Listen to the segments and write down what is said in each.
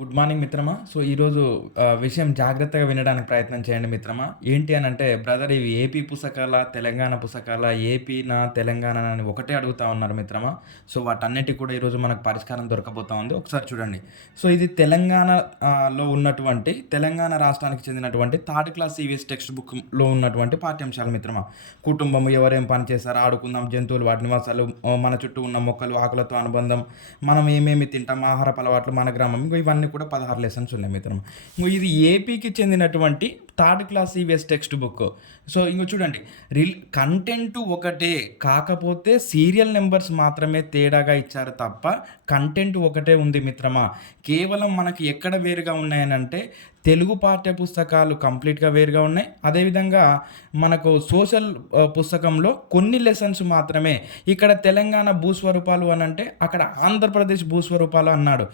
Good morning మిత్రమా. So, ఈరోజు విషయం జాగ్రత్తగా వినడానికి ప్రయత్నం చేయండి మిత్రమా. ఏంటి అనంటే, బ్రదర్ ఇవి ఏపీ పుస్తకాలా? తెలంగాణ పుస్తకాలా? ఏపీనా? తెలంగాణనా? అని ఒకటే అడుగుతా ఉన్నారు మిత్రమా. సో, వాటన్నిటికి కూడా ఈరోజు మనకు పరిష్కారం దొరకబోతా ఉంది. ఒకసారి చూడండి. సో, ఇది తెలంగాణ లో ఉన్నటువంటి తెలంగాణ రాష్ట్రానికి చెందినటువంటి థర్డ్ క్లాస్ ఈవీఎస్ టెక్స్ట్ బుక్‌లో ఉన్నటువంటి పాఠ్యాంశాలు మిత్రమా. కుటుంబం, ఎవరేం పని చేశారు, ఆడుకుందాం, జంతువులు, వాటి నివాసాలు, మన చుట్టూ ఉన్న మొక్కలు, ఆకులతో అనుబంధం, మనం ఏమేమి తింటాం, ఆహారపు అలవాట్లు, మన గ్రామం, ఇంగో ఇవన్నీ కూడా 16 లెసన్స్ ఉన్నాయి మిత్రమా. ఇంగో ఇది ఏపీకి చెందినటువంటి third class EVS text book. So, ఇంగో చూడండి, కంటెంట్ ఒకటే, కాకపోతే సీరియల్ నెంబర్స్ మాత్రమే తేడాగా ఇచ్చారు తప్ప కంటెంట్ ఒకటే ఉంది మిత్రమా. కేవలం మనకి ఎక్కడ వేరుగా ఉన్నాయనంటే, తెలుగు పాఠ్య పుస్తకాలు కంప్లీట్‌గా వేరుగా ఉన్నాయి. అదేవిధంగా మనకు సోషల్ పుస్తకంలో కొన్ని లెసన్స్ మాత్రమే. ఇక్కడ తెలంగాణ భూస్వరూపాలు అనంటే, అక్కడ ఆంధ్రప్రదేశ్ భూస్వరూపాలు అన్నాడు.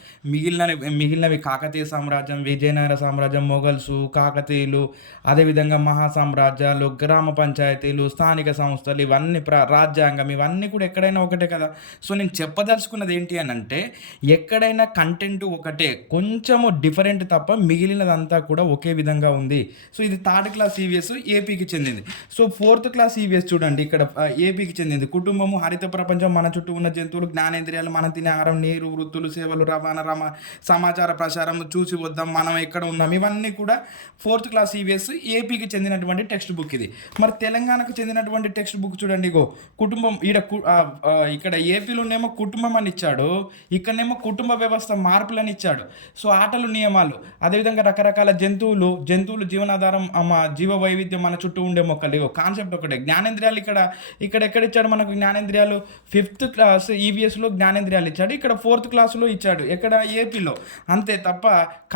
మిగిలినవి కాకతీయ సామ్రాజ్యం, విజయనగర సామ్రాజ్యం, మొఘల్సు, కాకతీయులు, అదేవిధంగా మహాసామ్రాజ్యాలు, గ్రామ పంచాయతీలు, స్థానిక సంస్థలు, ఇవన్నీ రాజ్యాంగం, ఇవన్నీ కూడా ఎక్కడైనా ఒకటే కదా. సో, నేను చెప్పదలుచుకున్నది ఏంటి అనంటే, ఎక్కడైనా కంటెంట్ ఒకటే, కొంచెము డిఫరెంట్ తప్ప మిగిలినదంతా కూడా ఒకే విధంగా ఉంది. సో, ఇది థర్డ్ క్లాస్ ఈవీఎస్ ఏపీకి చెందింది. సో, ఫోర్త్ క్లాస్ ఈవీఎస్ చూడండి, ఇక్కడ ఏపీకి చెందింది. కుటుంబము, హరిత ప్రపంచం, మన చుట్టూ ఉన్న జంతువులు, జ్ఞానేంద్రియాలు, మనం తినే ఆహారం, నీరు, వృత్తులు, సేవలు, రవాణా, సమాచార ప్రసారం, చూసి వద్దాం, మనం ఎక్కడ ఉన్నాం, ఇవన్నీ కూడా ఫోర్త్ క్లాస్ ఈవీఎస్ ఏపీకి చెందినటువంటి టెక్స్ట్ బుక్ ఇది. మరి తెలంగాణకు చెందినటువంటి టెక్స్ట్ బుక్ చూడండి, ఇగో కుటుంబం, ఇక్కడ ఏపీలోనేమో కుటుంబం అని ఇచ్చాడు, ఇక్కడనేమో కుటుంబ వ్యవస్థ మార్పులని ఇచ్చాడు. సో, ఆటలు, నియమాలు, అదేవిధంగా రకరకాల జంతువులు జీవనాధారం, జీవ వైవిధ్యం, మన చుట్టూ ఉండే మొక్కలు, ఇగో కాన్సెప్ట్ ఒకటే. జ్ఞానేంద్రియాలు ఇక్కడ ఎక్కడ ఇచ్చాడు మనకు జ్ఞానేంద్రియాలు? ఫిఫ్త్ క్లాస్ ఈవీఎస్లో జ్ఞానేంద్రియాలు ఇచ్చాడు, ఇక్కడ ఫోర్త్ క్లాస్లో ఇచ్చాడు, ఎక్కడ? ఏపీలో. అంతే తప్ప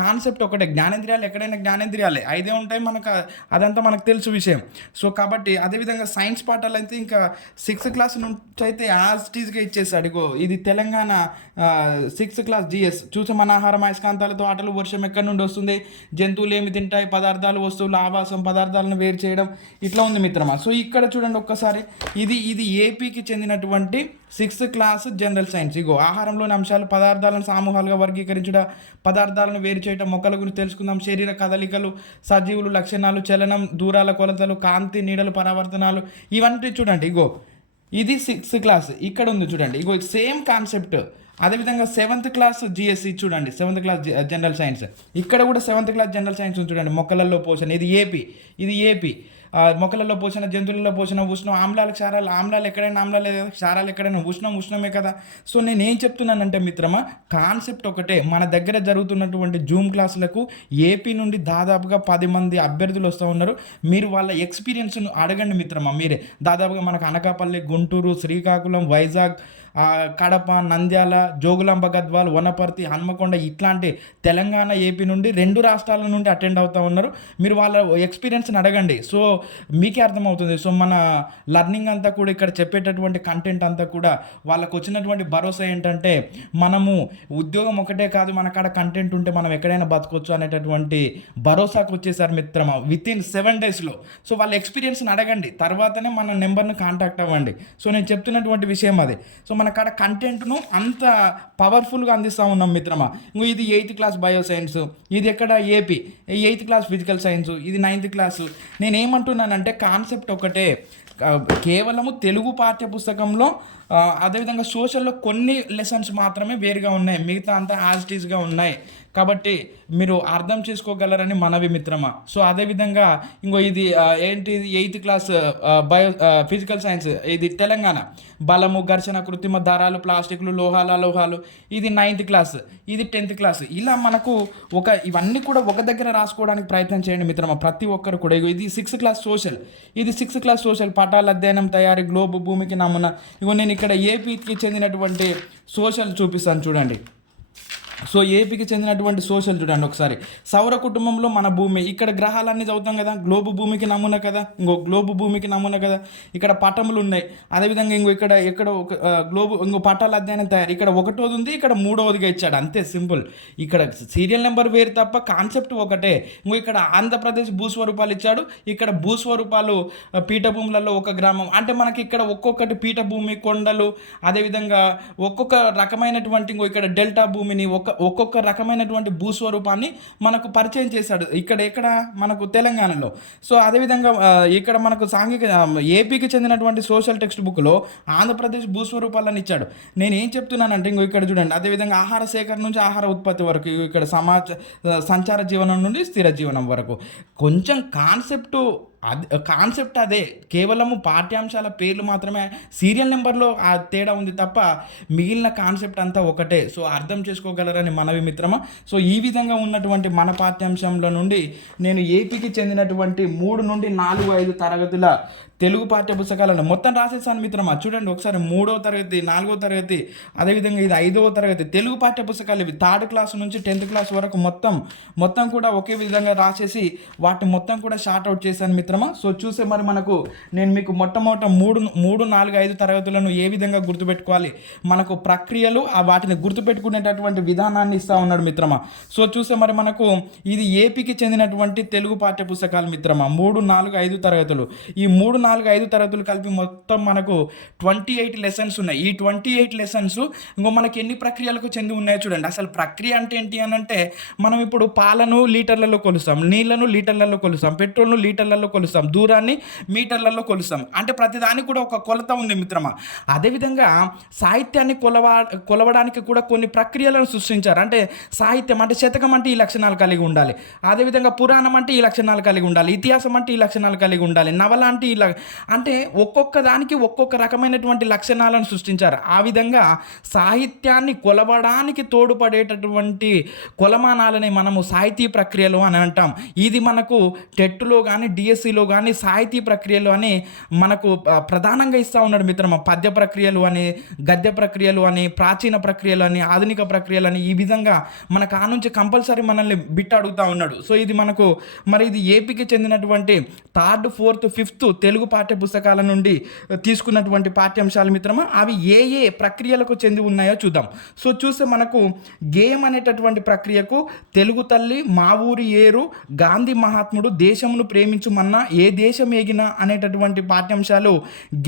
కాన్సెప్ట్ ఒకటే. జ్ఞానేంద్రియాలు ఎక్కడైనా జ్ఞానేంద్రియాలే, ఐదే ఉంటాయి మనకు, అదంతా మనకు తెలుసు విషయం. సో, కాబట్టి అదేవిధంగా సైన్స్ పాఠాలు అయితే ఇంకా 6th క్లాస్ నుంచి అయితే యాజ్ టీజ్గా ఇచ్చేసాడు. ఇగో ఇది తెలంగాణ 6th క్లాస్ జిఎస్. చూసి, మన ఆహారం, అయస్కాంతాలతో ఆటలు, వర్షం ఎక్కడి నుండి వస్తుంది, జంతువులు ఏమి తింటాయి, పదార్థాలు, వస్తువులు, ఆవాసం, పదార్థాలను వేరు చేయడం, ఇట్లా ఉంది మిత్రమా. సో, ఇక్కడ చూడండి ఒక్కసారి, ఇది ఏపీకి చెందినటువంటి 6th క్లాస్ జనరల్ సైన్స్. ఇగో ఆహారంలోని అంశాలు, పదార్థాలను సమూహాలుగా వర్గీకరించడం, పదార్థాలను వేరు చేయడం, మొక్కల గురించి తెలుసుకుందాం, శరీర కదలికలు, సజీవులు, లక్షణాలు, చలనం, దూరాల కొలతలు, కాంతి, నీడలు, పరావర్తనాలు, ఇవన్నీ చూడండి. ఇగో ఇది 6th క్లాస్, ఇక్కడ ఉంది చూడండి. ఇగో సేమ్ కాన్సెప్ట్. అదేవిధంగా 7th క్లాస్ జిఎస్సి చూడండి, 7th క్లాస్ జనరల్ సైన్స్, ఇక్కడ కూడా 7th క్లాస్ జనరల్ సైన్స్ చూడండి. మొక్కలలో పోషణ, ఇది ఏపీ. మొక్కలలో పోషణ, జంతువులలో పోషణ, ఉష్ణం, ఆమ్లాలు, క్షారాలు, ఆమ్లాలు ఎక్కడైనా ఆమ్లాలే కదా, క్షారాలు ఎక్కడైనా ఉష్ణమే కదా. సో, నేను ఏం చెప్తున్నానంటే మిత్రమా, కాన్సెప్ట్ ఒకటే. మన దగ్గర జరుగుతున్నటువంటి జూమ్ క్లాసులకు ఏపీ నుండి దాదాపుగా 10 మంది అభ్యర్థులు వస్తూ ఉన్నారు. మీరు వాళ్ళ ఎక్స్పీరియన్స్ను అడగండి మిత్రమా. మీరే దాదాపుగా మనకు అనకాపల్లి, గుంటూరు, శ్రీకాకుళం, వైజాగ్, కడప, నంద్యాల, జోగులాంబ గద్వాల్, వనపర్తి, హన్మకొండ, ఇట్లాంటి తెలంగాణ, ఏపీ నుండి 2 రాష్ట్రాల నుండి అటెండ్ అవుతూ ఉన్నారు. మీరు వాళ్ళ ఎక్స్పీరియన్స్ని అడగండి. సో, మీకే అర్థమవుతుంది. సో, మన లర్నింగ్ అంతా కూడా, ఇక్కడ చెప్పేటటువంటి కంటెంట్ అంతా కూడా వాళ్ళకు వచ్చినటువంటి భరోసా ఏంటంటే, మనము ఉద్యోగం ఒకటే కాదు, మన కాడ కంటెంట్ ఉంటే మనం ఎక్కడైనా బతకొచ్చు అనేటటువంటి భరోసాకు వచ్చేసారు మిత్రమా, వితిన్ 7 డేస్లో. సో, వాళ్ళ ఎక్స్పీరియన్స్ని అడగండి, తర్వాతనే మన నెంబర్ను కాంటాక్ట్ అవ్వండి. సో, నేను చెప్తున్నటువంటి విషయం అది. సో, మన కాడ కంటెంట్ను అంత పవర్ఫుల్గా అందిస్తూ ఉన్నాం మిత్రమా. ఇది 8th క్లాస్ బయో సైన్స్, ఇది ఎక్కడ? AP. 8th class physical science, ఇది 9th క్లాసు. నేనేమంటున్నానంటే, కాన్సెప్ట్ ఒకటే. కేవలము తెలుగు పాఠ్య పుస్తకంలో, అదేవిధంగా సోషల్లో కొన్ని లెసన్స్ మాత్రమే వేరుగా ఉన్నాయి, మిగతా అంతా యాజ్ ఇట్ ఈస్గా ఉన్నాయి. కాబట్టి మీరు అర్థం చేసుకోగలరని మనవి మిత్రమా. సో, అదేవిధంగా ఇది ఏంటి? 8th క్లాస్ ఫిజికల్ సైన్స్, ఇది తెలంగాణ. బలము, ఘర్షణ, కృత్రిమ దారాలు, ప్లాస్టిక్లు, లోహాలు, ఇది 9th క్లాస్, ఇది 10th క్లాస్. ఇలా మనకు ఇవన్నీ కూడా ఒక దగ్గర రాసుకోవడానికి ప్రయత్నం చేయండి మిత్రమా, ప్రతి ఒక్కరు కూడా. ఇది 6th క్లాస్ సోషల్, ఇది 6th క్లాస్ సోషల్, పటాల అధ్యయనం, తయారీ, గ్లోబ్, భూమికి నమూనా. నేను ఇక్కడ ఏపీకి చెందినటువంటి సోషల్ చూపిస్తాను చూడండి. సో, ఏపీకి చెందినటువంటి సోషల్ చూడండి ఒకసారి. సౌర కుటుంబంలో మన భూమి, ఇక్కడ గ్రహాలన్నీ చదువుతాం కదా, గ్లోబ్ భూమికి నమూనా కదా, గ్లోబ్ భూమికి నమూనా కదా. ఇక్కడ పటములు ఉన్నాయి. అదేవిధంగా ఇక్కడ ఒక గ్లోబ్, పటాల అధ్యయనం తయారు, ఇక్కడ 1వది ఉంది, ఇక్కడ 3వదిగా ఇచ్చాడు, అంతే సింపుల్. ఇక్కడ సీరియల్ నెంబర్ వేరు తప్ప కాన్సెప్ట్ ఒకటే. ఇక్కడ ఆంధ్రప్రదేశ్ భూస్వరూపాలు ఇచ్చాడు, ఇక్కడ భూస్వరూపాలు పీఠభూములలో ఒక గ్రామం, అంటే మనకి ఇక్కడ ఒక్కొక్కటి పీఠభూమి, కొండలు, అదేవిధంగా ఒక్కొక్క రకమైనటువంటి ఇక్కడ డెల్టా భూమిని, ఒక్కొక్క రకమైనటువంటి భూస్వరూపాన్ని మనకు పరిచయం చేశాడు ఇక్కడ మనకు తెలంగాణలో. సో అదేవిధంగా ఇక్కడ మనకు ఏపీకి చెందినటువంటి సోషల్ టెక్స్ట్ బుక్లో ఆంధ్రప్రదేశ్ భూస్వరూపాలను ఇచ్చాడు. నేను ఏం చెప్తున్నానంటే ఇంకో ఇక్కడ చూడండి, అదేవిధంగా ఆహార సేకరణ నుంచి ఆహార ఉత్పత్తి వరకు, ఇక్కడ సంచార జీవనం నుండి స్థిర జీవనం వరకు. కొంచెం కాన్సెప్ట్ అదే, కేవలము పాఠ్యాంశాల పేర్లు మాత్రమే, సీరియల్ నెంబర్లో ఆ తేడా ఉంది తప్ప మిగిలిన కాన్సెప్ట్ అంతా ఒకటే. సో అర్థం చేసుకోగలరని మనవి మిత్రమా. సో ఈ విధంగా ఉన్నటువంటి మన పాఠ్యాంశంలో నుండి నేను ఏపీకి చెందినటువంటి 3 నుండి 4, 5 తరగతుల తెలుగు పాఠ్య పుస్తకాలను మొత్తం రాసేసాను మిత్రమా. చూడండి ఒకసారి 3వ తరగతి, 4వ తరగతి, అదేవిధంగా ఇది 5వ తరగతి తెలుగు పాఠ్య పుస్తకాలు ఇవి. 3rd క్లాస్ నుంచి 10th క్లాస్ వరకు మొత్తం కూడా ఒకే విధంగా రాసేసి వాటిని మొత్తం కూడా షార్ట్ అవుట్ చేశాను మిత్రమా. సో చూసే మరి మనకు నేను మీకు మొట్టమొదట 3, 4, 5 తరగతులను ఏ విధంగా గుర్తుపెట్టుకోవాలి, మనకు ప్రక్రియలు వాటిని గుర్తుపెట్టుకునేటటువంటి విధానాన్ని ఇస్తా ఉన్నాడు మిత్రమా. సో చూసే మరి మనకు ఇది ఏపీకి చెందినటువంటి తెలుగు పాఠ్య పుస్తకాలు మిత్రమా. 3, 4, 5 తరగతులు. ఈ 3, 4, 5 తరగతులు కలిపి మొత్తం మనకు 28 లెసన్స్ ఉన్నాయి. ఈ 28 లెసన్స్ ఇంకో మనకి ఎన్ని ప్రక్రియలకు చెంది ఉన్నాయో చూడండి. అసలు ప్రక్రియ అంటే ఏంటి అని అంటే, మనం ఇప్పుడు పాలను లీటర్లలో కొలుస్తాం, నీళ్లను లీటర్లలో కొలుస్తాం, పెట్రోల్ను లీటర్లలో కొలుస్తాం, దూరాన్ని మీటర్లలో కొలుస్తాం. అంటే ప్రతిదానికి కూడా ఒక కొలత ఉంది మిత్రమా. అదేవిధంగా సాహిత్యాన్ని కొలవడానికి కూడా కొన్ని ప్రక్రియలను సృష్టించారు. అంటే సాహిత్యం అంటే శతకం అంటే ఈ లక్షణాలు కలిగి ఉండాలి, అదేవిధంగా పురాణం అంటే ఈ లక్షణాలు కలిగి ఉండాలి, ఇతిహాసం అంటే ఈ లక్షణాలు కలిగి ఉండాలి, నవల అంటే ఇలా, అంటే ఒక్కొక్క దానికి ఒక్కొక్క రకమైనటువంటి లక్షణాలను సృష్టించారు. ఆ విధంగా సాహిత్యాన్ని కొలవడానికి తోడ్పడేటటువంటి కొలమానాలని మనము సాహితీ ప్రక్రియలు అని అంటాం. ఇది మనకు టెట్లో కానీ డిఎస్సిలో కానీ సాహితీ ప్రక్రియలు అని మనకు ప్రధానంగా ఇస్తూ ఉన్నాడు మిత్రమా. పద్య ప్రక్రియలు అని, గద్య ప్రక్రియలు అని, ప్రాచీన ప్రక్రియలు అని, ఆధునిక ప్రక్రియలు అని, ఈ విధంగా మనకు ఆ నుంచి కంపల్సరీ మనల్ని బిట్ అడుగుతూ ఉన్నాడు. సో ఇది మనకు మరి ఇది ఏపీకి చెందినటువంటి 3rd, 4th, 5th తెలుగు పాఠ్య పుస్తకాల నుండి తీసుకున్నటువంటి పాఠ్యాంశాలు మిత్రమా. అవి ఏ ప్రక్రియలకు చెంది ఉన్నాయో చూద్దాం. సో చూస్తే మనకు గేయం అనేటటువంటి ప్రక్రియకు తెలుగు తల్లి, మా ఊరి ఏరు, గాంధీ మహాత్ముడు, దేశమును ప్రేమించుమన్నా, ఏ దేశం ఏగినా అనేటటువంటి పాఠ్యాంశాలు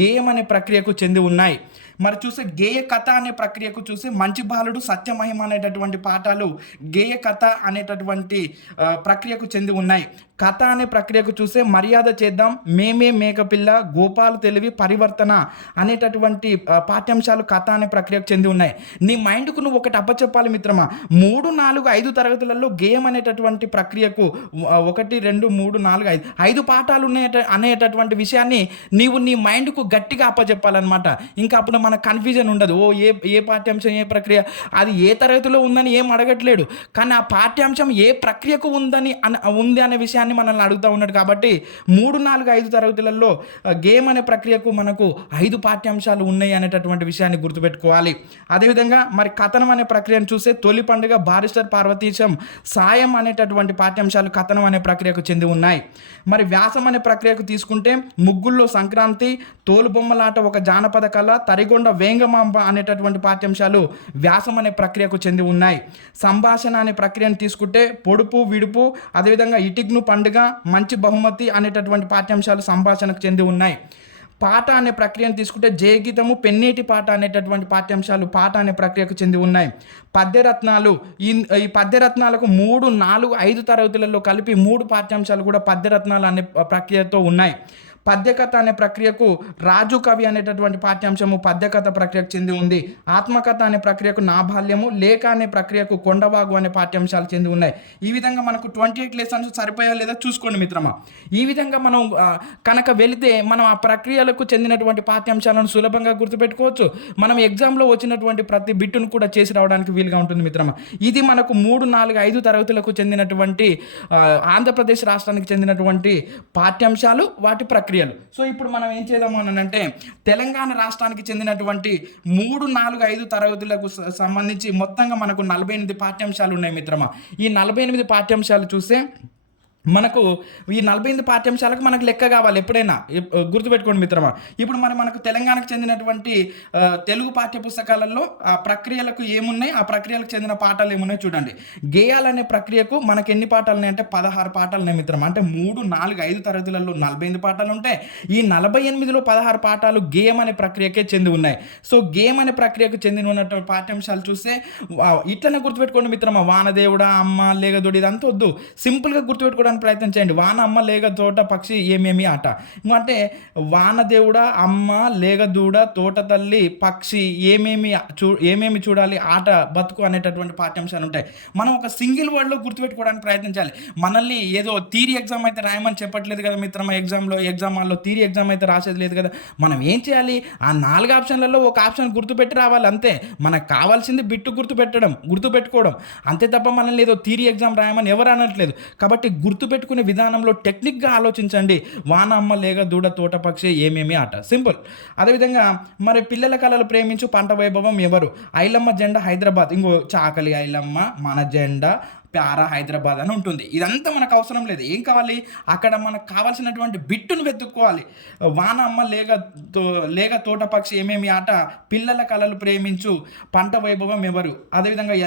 గేయం అనే ప్రక్రియకు చెంది ఉన్నాయి. మరి చూస్తే గేయ కథ అనే ప్రక్రియకు చూస్తే మంచి బాలుడు, సత్యమహిమ అనేటటువంటి పాఠాలు గేయ కథ అనేటటువంటి ప్రక్రియకు చెంది ఉన్నాయి. కథ అనే ప్రక్రియకు చూస్తే మర్యాద చేద్దాం, మేమే మేకపిల్ల, గోపాలు తెలివి, పరివర్తన అనేటటువంటి పాఠ్యాంశాలు కథ అనే ప్రక్రియకు చెంది ఉన్నాయి. నీ మైండ్కు నువ్వు ఒకటి అప్పచెప్పాలి మిత్రమా. 3, 4, 5 తరగతులలో గేయం అనేటటువంటి ప్రక్రియకు 1, 2, 3, 4, 5 పాఠాలు అనేటటువంటి విషయాన్ని నీవు నీ మైండ్కు గట్టిగా అప్పచెప్పాలన్నమాట. ఇంకా అప్పుడు మన కన్ఫ్యూజన్ ఉండదు. ఏ పాఠ్యాంశం ఏ ప్రక్రియ అది ఏ తరగతిలో ఉందని ఏం అడగట్లేడు, కానీ ఆ పాఠ్యాంశం ఏ ప్రక్రియకు ఉంది అనే విషయాన్ని మనల్ని అడుగుతూ ఉన్నాడు. కాబట్టి 3, 4, 5 తరగతులలో గేమ్ అనే ప్రక్రియకు మనకు 5 పాఠ్యాంశాలు ఉన్నాయి అనేటటువంటి విషయాన్ని గుర్తుపెట్టుకోవాలి. అదేవిధంగా మరి కథనం అనే ప్రక్రియను చూస్తే తొలి పండుగ, బారిస్టర్ పార్వతీశం, సాయం అనేటటువంటి పాఠ్యాంశాలు కథనం అనే ప్రక్రియకు చెంది ఉన్నాయి. మరి వ్యాసం అనే ప్రక్రియకు తీసుకుంటే ముగ్గుల్లో సంక్రాంతి, తోలుబొమ్మలాట ఒక జానపద కళ, తరిగొండ వేంగమాంబ అనేటటువంటి పాఠ్యాంశాలు వ్యాసం అనే ప్రక్రియకు చెంది ఉన్నాయి. సంభాషణ అనే ప్రక్రియను తీసుకుంటే పొడుపు, విడుపు, అదేవిధంగా ఇటిగ్ను పండుగ, మంచి బహుమతి అనేటటువంటి పాఠ్యాంశాలు సంభాషణకు చెంది ఉన్నాయి. పాట అనే ప్రక్రియను తీసుకుంటే జయగీతము, పెన్నేటి పాట అనేటటువంటి పాఠ్యాంశాలు పాట అనే ప్రక్రియకు చెంది ఉన్నాయి. పద్యరత్నాలు, ఈ పద్యరత్నాలకు 3, 4, 5 తరగతులలో కలిపి 3 పాఠ్యాంశాలు కూడా పద్యరత్నాలు అనే ప్రక్రియతో ఉన్నాయి. పద్యకథ అనే ప్రక్రియకు రాజు కవి అనేటటువంటి పాఠ్యాంశము పద్యకథ ప్రక్రియకు చెంది ఉంది. ఆత్మకథ అనే ప్రక్రియకు నా బాల్యము, లేఖ అనే ప్రక్రియకు కొండవాగు అనే పాఠ్యాంశాలు చెంది ఉన్నాయి. ఈ విధంగా మనకు 28 లెసన్స్ సరిపోయా లేదా చూసుకోండి మిత్రమా. ఈ విధంగా మనం కనుక వెళితే మనం ఆ ప్రక్రియలకు చెందినటువంటి పాఠ్యాంశాలను సులభంగా గుర్తుపెట్టుకోవచ్చు. మనం ఎగ్జామ్లో వచ్చినటువంటి ప్రతి బిట్టును కూడా చేసి రావడానికి వీలుగా ఉంటుంది మిత్రమా. ఇది మనకు 3, 4, 5 తరగతులకు చెందినటువంటి ఆంధ్రప్రదేశ్ రాష్ట్రానికి చెందినటువంటి పాఠ్యాంశాలు, వాటి ప్రక్రియ. సో ఇప్పుడు మనం ఏం చేద్దాము అని అంటే, తెలంగాణ రాష్ట్రానికి చెందినటువంటి 3, 4, 5 తరగతులకు సంబంధించి మొత్తంగా మనకు 48 పాఠ్యాంశాలు ఉన్నాయి మిత్రమా. ఈ 48 పాఠ్యాంశాలు చూస్తే మనకు ఈ 48 పాఠ్యాంశాలకు మనకు లెక్క కావాలి ఎప్పుడైనా. గుర్తుపెట్టుకోండి మిత్రమా. ఇప్పుడు మరి మనకు తెలంగాణకు చెందినటువంటి తెలుగు పాఠ్య పుస్తకాలలో ఆ ప్రక్రియలకు ఏమున్నాయి, ఆ ప్రక్రియలకు చెందిన పాఠాలు ఏమున్నాయో చూడండి. గేయాలనే ప్రక్రియకు మనకు ఎన్ని పాఠాలు ఉన్నాయి అంటే 16 పాఠాలు ఉన్నాయి మిత్రమా. అంటే 3, 4, 5 తరగతులలో 48 పాఠాలు ఉంటాయి. ఈ 48లో 16 పాఠాలు గేయం అనే ప్రక్రియకే చెంది ఉన్నాయి. సో గేయం అనే ప్రక్రియకు చెందిన ఉన్నటువంటి పాఠ్యాంశాలు చూస్తే ఇట్లనే గుర్తుపెట్టుకోండి మిత్రమా. వానదేవుడా, అమ్మ, లేగదోడి ఇదంతా వద్దు. సింపుల్గా గుర్తుపెట్టుకోవడానికి ప్రయత్నం చేయండి. వాన, అమ్మ, లేగ, తోట, పక్షి, ఏమేమి ఆట. అంటే వానదేవుడ, అమ్మ, లేగదూడ, తోట తల్లి, పక్షి, ఏమేమి చూడాలి, ఆట, బతుకు అనేటటువంటి పాఠ్యాంశాలు ఉంటాయి. మనం ఒక సింగిల్ వర్డ్లో గుర్తుపెట్టుకోవడానికి ప్రయత్నించాలి. మనల్ని ఏదో థియరీ ఎగ్జామ్ అయితే రాయమని చెప్పట్లేదు కదా మిత్రమా. ఎగ్జామ్ హాల్లో థియరీ ఎగ్జామ్ అయితే రాసేది లేదు కదా. మనం ఏం చేయాలి, ఆ 4 ఆప్షన్లలో ఒక ఆప్షన్ గుర్తుపెట్టి రావాలి అంతే. మనకు కావాల్సింది బిట్టు గుర్తుపెట్టుకోవడం అంతే తప్ప మనల్ని ఏదో థియరీ ఎగ్జామ్ రాయమని ఎవరు అనట్లేదు. కాబట్టి గుర్తుపెట్టుకునే విధానంలో టెక్నిక్గా ఆలోచించండి. వాన, అమ్మ, లేగ, దూడ, తోట, పక్షి, ఏమేమి ఆట. సింపుల్. అదేవిధంగా మరి పిల్లల కళలు ప్రేమించు పంట వైభవం ఎవరు. ఐలమ్మ జెండా హైదరాబాద్. ఇంకో చాకలి ఐలమ్మ, మన జెండా ప్యారా హైదరాబాద్ అని ఉంటుంది. ఇదంతా మనకు అవసరం లేదు. ఏం కావాలి, అక్కడ మనకు కావాల్సినటువంటి బిట్టును వెతుక్కోవాలి. వాన, అమ్మ, లేగ, తోట, పక్షి, ఏమేమి ఆట, పిల్లల కళలు ప్రేమించు, పంట వైభవం ఎవరు. అదేవిధంగా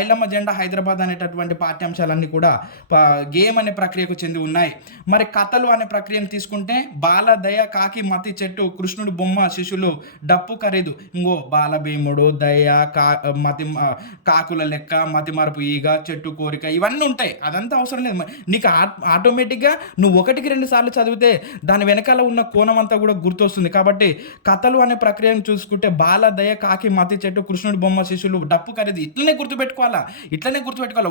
ఐలమ్మ జెండా హైదరాబాద్ అనేటటువంటి పాఠ్యాంశాలన్నీ కూడా గేమ్ అనే ప్రక్రియకు చెంది ఉన్నాయి. మరి కథలు అనే ప్రక్రియను తీసుకుంటే బాల, దయ, కాకి, మతి చెట్టు, కృష్ణుడు బొమ్మ, శిష్యులు, డప్పు ఖరీదు. ఇంకో బాలభీముడు, దయ, కాకుల లెక్క, మతిమరుపు ఈగ, చెట్టు కోరిక, ఇవన్నీ ఉంటాయి. అదంతా అవసరం లేదు. నీకు ఆటోమేటిక్గా నువ్వు 1-2 సార్లు చదివితే దాని వెనకాల ఉన్న కోణం అంతా కూడా గుర్తొస్తుంది. కాబట్టి కథలు అనే ప్రక్రియను చూసుకుంటే బాల, దయ, కాకి, మతి చెట్టు, కృష్ణుడి బొమ్మ, శిష్యులు, డప్పు ఖరీదు, ఇట్లనే గుర్తుపెట్టుకోవాలా.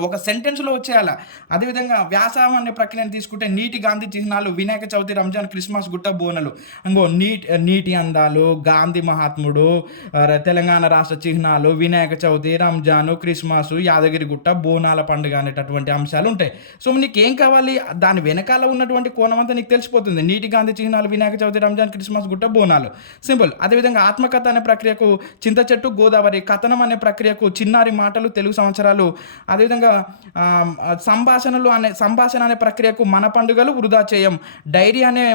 ఒక సెంటెన్స్లో వచ్చేయాలా. అదేవిధంగా వ్యాసం అనే ప్రక్రియను తీసుకుంటే నీటి, గాంధీ చిహ్నాలు, వినాయక చవితి, రంజాన్, క్రిస్మస్, గుట్ట బోనలు. ఇంకో నీటి అందాలు, గాంధీ మహాత్ముడు, తెలంగాణ రాష్ట్ర చిహ్నాలు, వినాయక చవితి, రంజాను, క్రిస్మస్, యాదగిరి గుట్ట, బోనాల పండుగ అనేటటువంటి అంశాలు ఉంటాయి. సో నీకు ఏం కావాలి, దాని వెనకాల ఉన్నటువంటి కోణం అంతా నీకు తెలిసిపోతుంది. నీటి, గాంధీ చిహ్నాలు, వినాయక చవితి, రంజాన్, క్రిస్మస్, గుట్ట, బోనాలు. సింపుల్. అదేవిధంగా ఆత్మకథ అనే ప్రక్రియకు చింత చెట్టు, గోదావరి. కథనం అనే ప్రక్రియకు చిన్నారి మాటలు, తెలుగు సంవత్సరాలు. అదేవిధంగా సంభాషణ అనే ప్రక్రియకు మన పండుగలు, వృధా చేయం. డైరీ అనే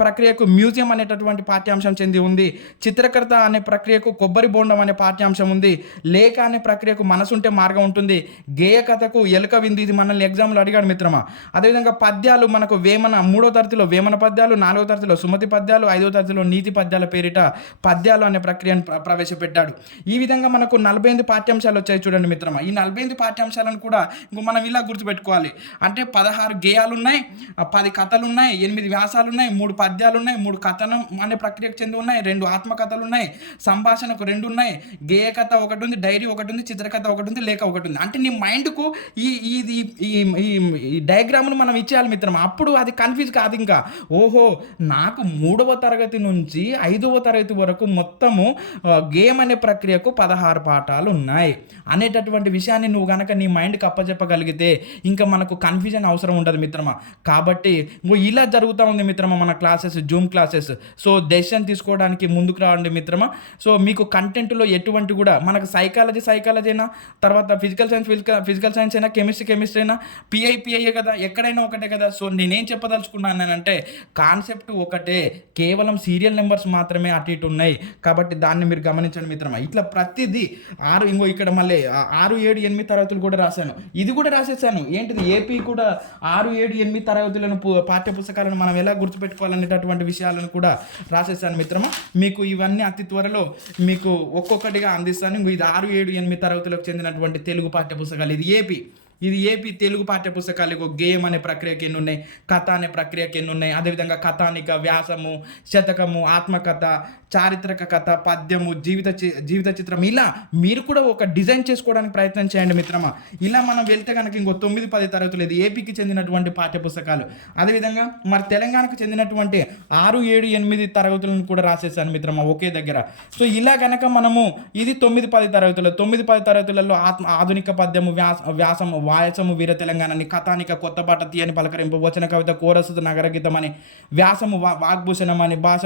ప్రక్రియకు మ్యూజియం అనేటటువంటి పాఠ్యాంశం చెంది ఉంది. చిత్రకర్త అనే ప్రక్రియకు కొబ్బరి బోండం అనే పాఠ్యాంశం ఉంది. లేఖ అనే ప్రక్రియకు మనసుంటే మార్గం ఉంటుంది. గేయ కథకు ఎలుక విందు. ఇది మనల్ని ఎగ్జామ్లో అడిగాడు మిత్రమా. అదేవిధంగా పద్యాలు మనకు వేమన 3వ తరగతిలో వేమన పద్యాలు, 4వ తరగతిలో సుమతి పద్యాలు, 5వ తరగతిలో నీతి పద్యాల పేరిట పద్యాలు అనే ప్రక్రియను ప్రవేశపెట్టాడు. ఈ విధంగా మనకు 48 పాఠ్యాంశాలు వచ్చాయి చూడండి మిత్రమా. ఈ 48 పాఠ్యాంశాలను కూడా మనం ఇలా గుర్తుపెట్టుకోవాలి. అంటే 16 గేయాలు ఉన్నాయి, 10 కథలు ఉన్నాయి, 8 వ్యాసాలు ఉన్నాయి, 3 పద్యాలు ఉన్నాయి, 3 కథనం అనే ప్రక్రియకు చెంది ఉన్నాయి, 2 ఆత్మకథలు ఉన్నాయి, సంభాషణకు 2 ఉన్నాయి, గేయ కథ 1 ఉంది, డైరీ 1 ఉంది, చిత్రకథ 1 ఉంది, లేఖ 1 ఉంది. అంటే నీ మైండ్కు ఈ డయాగ్రామ్ను మనం ఇచ్చేయాలి మిత్రమా. అప్పుడు అది కన్ఫ్యూజ్ కాదు. ఇంకా ఓహో, నాకు 3వ తరగతి నుంచి 5వ తరగతి వరకు మొత్తము గేమ్ అనే ప్రక్రియకు 16 పాఠాలు ఉన్నాయి అనేటటువంటి విషయాన్ని నువ్వు కనుక నీ మైండ్కి అప్పచెప్పగలిగితే ఇంకా మనకు కన్ఫ్యూజన్ అవసరం ఉండదు మిత్రమా. కాబట్టి ఇలా జరుగుతూ ఉంది మిత్రమా మన classes, Zoom classes. So decision తీసుకోవడానికి ముందుకు రావండి మిత్రమా. సో మీకు కంటెంట్లో ఎటువంటి కూడా మనకు సైకాలజీ అయినా, తర్వాత ఫిజికల్ సైన్స్ అయినా, కెమిస్ట్రీ అయినా, పిఐ కదా, ఎక్కడైనా ఒకటే కదా. సో నేనేం చెప్పదలుచుకున్నానంటే కాన్సెప్ట్ ఒకటే, కేవలం సీరియల్ నెంబర్స్ మాత్రమే అటు ఇటు ఉన్నాయి. కాబట్టి దాన్ని మీరు గమనించండి మిత్రమా. ఇట్లా ప్రతిదీ ఇక్కడ మళ్ళీ 6, 7, 8 తరగతులు కూడా రాశాను. ఇది కూడా రాసేసాను. ఏంటిది, ఏపీ కూడా 6, 7, 8 తరగతులను పాఠ్య పుస్తకాలను మనం ఎలా గుర్తుపెట్టుకోవాలనేటటువంటి విషయాలను కూడా రాసేసాను మిత్రమా. మీకు ఇవన్నీ అతి త్వరలో మీకు ఒక్కొక్కటిగా అందిస్తాను. ఇది 6, 7, 8 తరగతులకు చెందినటువంటి తెలుగు పాఠ్య పుస్తకాలు. ఇది ఏపీ తెలుగు పాఠ్య పుస్తకాలకు గేమ్ అనే ప్రక్రియకి ఎన్ని ఉన్నాయి, కథ అనే ప్రక్రియకి ఎన్ని ఉన్నాయి, అదేవిధంగా కథానిక, వ్యాసము, శతకము, ఆత్మకథ, చారిత్రక కథ, పద్యము, జీవిత చిత్రం. ఇలా మీరు కూడా ఒక డిజైన్ చేసుకోవడానికి ప్రయత్నం చేయండి మిత్రమా. ఇలా మనం వెళ్తే కనుక ఇంకో 9, 10 తరగతులు ఇది ఏపీకి చెందినటువంటి పాఠ్య పుస్తకాలు. అదేవిధంగా మరి తెలంగాణకు చెందినటువంటి 6, 7, 8 తరగతులను కూడా రాసేసాను మిత్రమా ఒకే దగ్గర. సో ఇలా కనుక మనము ఇది 9, 10 తరగతులు, 9, 10 తరగతులలో ఆధునిక పద్యము, వ్యాసము, వాయసము వీర తెలంగాణని, కథానిక కొత్త పాట తీయని పలకరింపు, వచన కవిత కోరసు నగరగీతం అని, వ్యాసము వాగ్భూషణం అని, భాష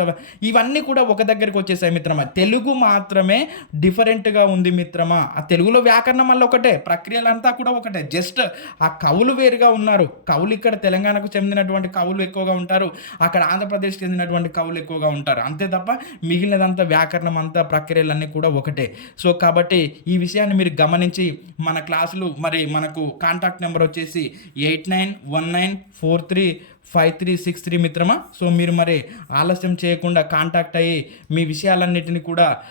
ఇవన్నీ కూడా ఒక దగ్గరికి వచ్చేసాయి మిత్రమా. తెలుగు మాత్రమే డిఫరెంట్‌గా ఉంది మిత్రమా. ఆ తెలుగులో వ్యాకరణం మళ్ళీ ఒకటే, ప్రక్రియలంతా కూడా ఒకటే. జస్ట్ ఆ కవులు వేరుగా ఉన్నారు. కవులు ఇక్కడ తెలంగాణకు చెందినటువంటి కవులు ఎక్కువగా ఉంటారు. అక్కడ ఆంధ్రప్రదేశ్‌కి చెందినటువంటి కవులు ఎక్కువగా ఉంటారు. అంతే తప్ప మిగిలినదంతా వ్యాకరణం అంతా ప్రక్రియలన్నీ కూడా ఒకటే. సో, కాబట్టి ఈ విషయాన్ని మీరు గమనించి మన క్లాసులు మరి మనకు కాంటాక్ట్ నెంబర్ వచ్చేసి 8919435363 మిత్రమా. సో, మీరు మరి ఆలస్యం చేయకుండా కాంటాక్ట్ అయ్యి మీ విషయాలన్నిటిని కూడా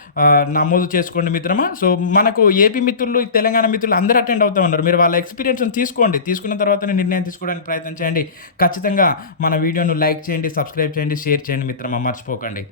నమోదు చేసుకోండి మిత్రమా. సో, మనకు ఏపీ మిత్రులు, తెలంగాణ మిత్రులు అందరూ అటెండ్ అవుతా ఉన్నారు. మీరు వాళ్ళ ఎక్స్‌పీరియన్స్‌ని తీసుకోండి. తీసుకున్న తర్వాతనే నిర్ణయం తీసుకోవడానికి ప్రయత్నం చేయండి. ఖచ్చితంగా మన వీడియోను లైక్ చేయండి, సబ్స్క్రైబ్ చేయండి, షేర్ చేయండి మిత్రమా. మర్చిపోకండి.